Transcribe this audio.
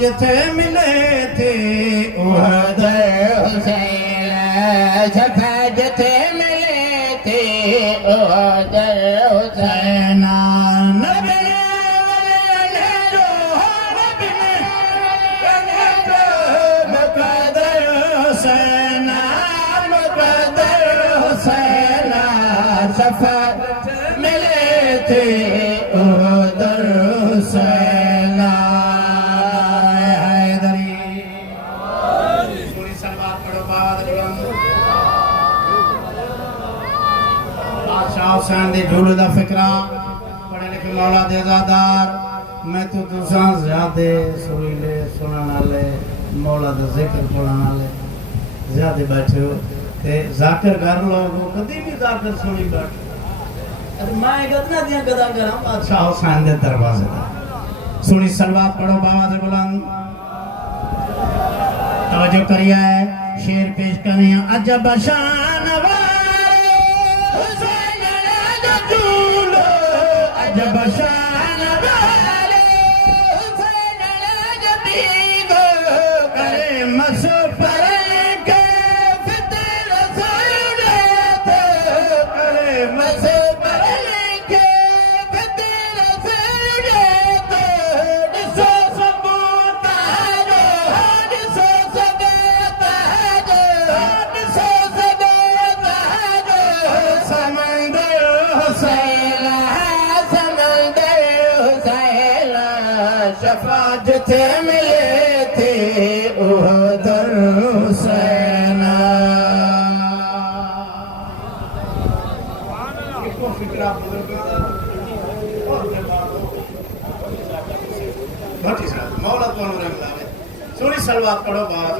جتھے ملے تھے احد حسین صفا جتھے ملے تھے احد حسین نبی مقدر حسین مقدر حسین صفا ملے تھے احد حسین حیدری سوری سلوات پڑھو بات بادشاہ حسین دے جھولو دا فکرہ پڑھے لکھے مولا دے زادار میں تو تساں زیادے سوری لے سنانا لے مولا دا ذکر پڑھانا لے زیادے بیٹھے ہو تے ذاکر گھر لوگوں کدی بھی ذاکر سنی بیٹھے میں گدنا دیا گدا کرا بادشاہ حسین دے دروازے دا سنی سلوات پڑھو باواز بلند توجہ کریا ہے شیر پیش کرنی ہے عجب شان والے حسین عجب جولو عجب شان والے حسین عجب دیگو کرے مسفر کے فطر سیڑت کرے مسفر کے فطر سیڑت جسو ثبوت آجو جسو ثبوت آجو جسو ثبوت آجو سمندر حسین سمندر حسین شفا جتھے ملے تھے احد حسین فکرہ مولا کو نور ملا سونی سلوات پڑھو بات